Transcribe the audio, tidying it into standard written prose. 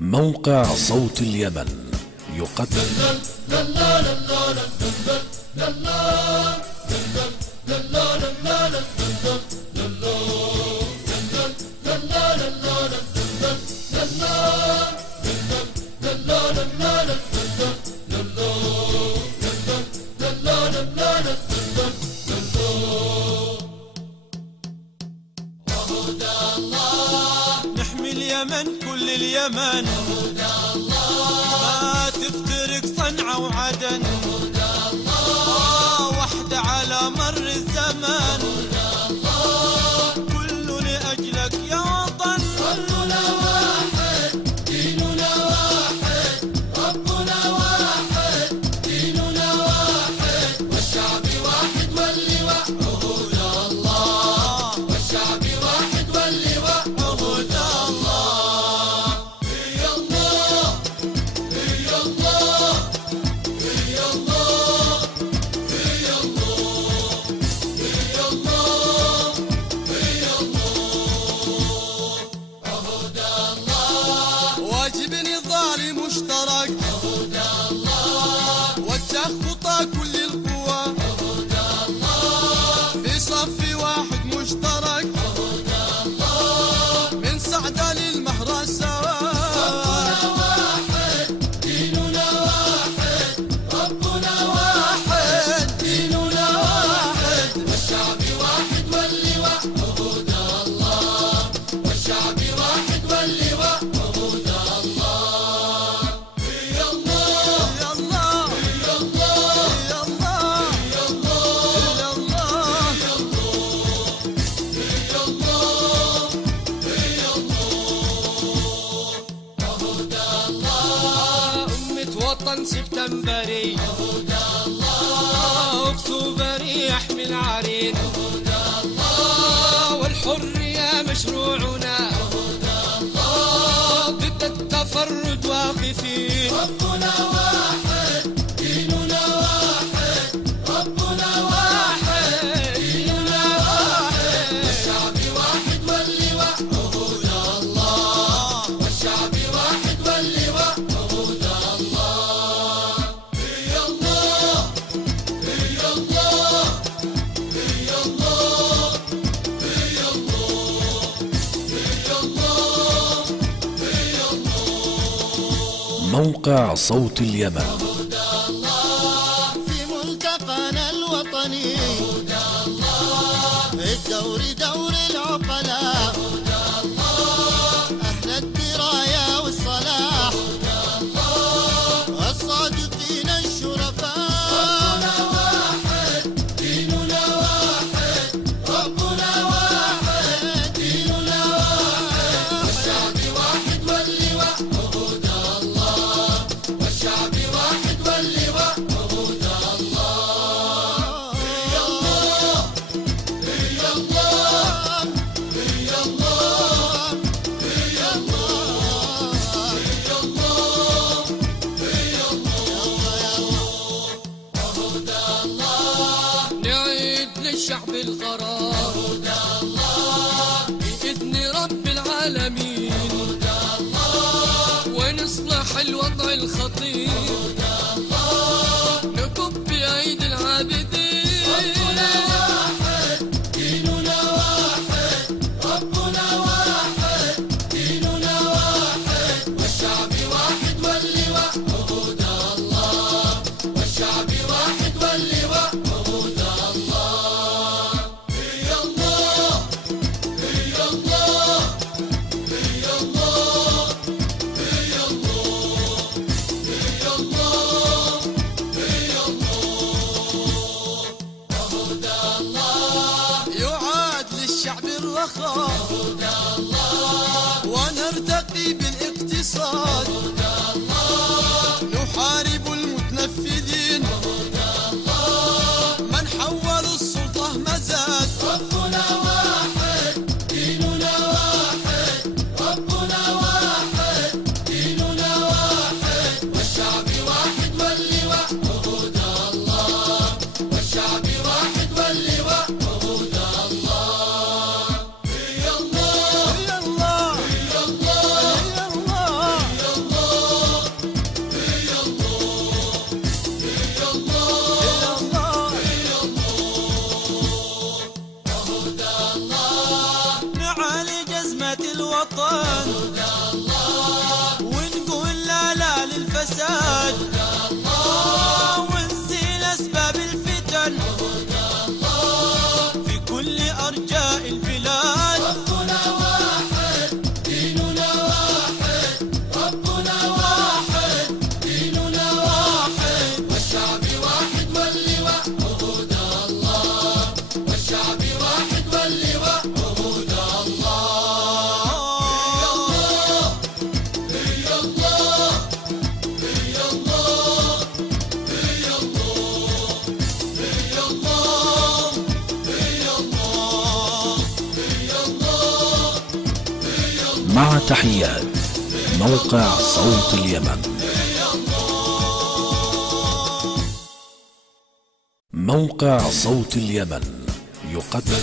موقع صوت اليمن يقدم نحمي اليمن كل اليمن ما تفترق صنعاء وعدن وحدة على مر الزمن كله لأجلك يا وطن. ربنا واحد ديننا واحد ربنا واحد ديننا واحد والشعب واحد واللواء عهود الله والشعب واحد واللواء عهود الله. هي الله هي الله هي الله هي الله هي الله هي الله عهود الله. واجب نضالي مشترك عهود الله وجه خطى كل القوى عهود الله في صف واحد مشترك عهود الله. من صعدة للمهرة سوا. ربنا واحد ديننا واحد ربنا واحد ديننا واحد والشعب واحد واللواء عهود الله والشعب واحد واللواء عهود الله. هي الله يا الله هي الله يا الله هي الله يا الله هي الله هي الله عهود الله. أمة وطن سبتمبري عهود الله أكتوبري يحمي العرين عهود الله والحرية مشروعنا عهود الله. ضد التفرد واقفين. ربنا واحد ديننا واحد ربنا واحد ديننا واحد والشعب واحد واللواء عهود الله والشعب واحد واللواء عهود الله. هي الله هي الله هي الله هي الله هي الله هي الله موقع صوت اليمن. عهود الله. في ملتقانا الوطني عهود الله. الدور دور العقلاء عهود الله. أهل الدراية والصلاح عهود الله. الصادقين الشرفاء. ربنا واحد ديننا واحد ربنا واحد ديننا واحد والشعب واحد واللواء عهود الله والشعب واحد واللواء عهود الله. هي الله هي الله هي الله هي الله هي الله هي الله عهود الله. نعيد للشعب القرار عهود الله بإذن رب العالمين عهود الله ونصلح الوضع الخطير عهود الله. نكب بأيدي العابدين. ربنا واحد ديننا واحد ربنا واحد ديننا واحد والشعب واحد واللواء عهود الله والشعب واحد واللواء عهود الله. هي الله هي الله هي الله هي الله هي الله تحيات موقع صوت اليمن. موقع صوت اليمن يقدم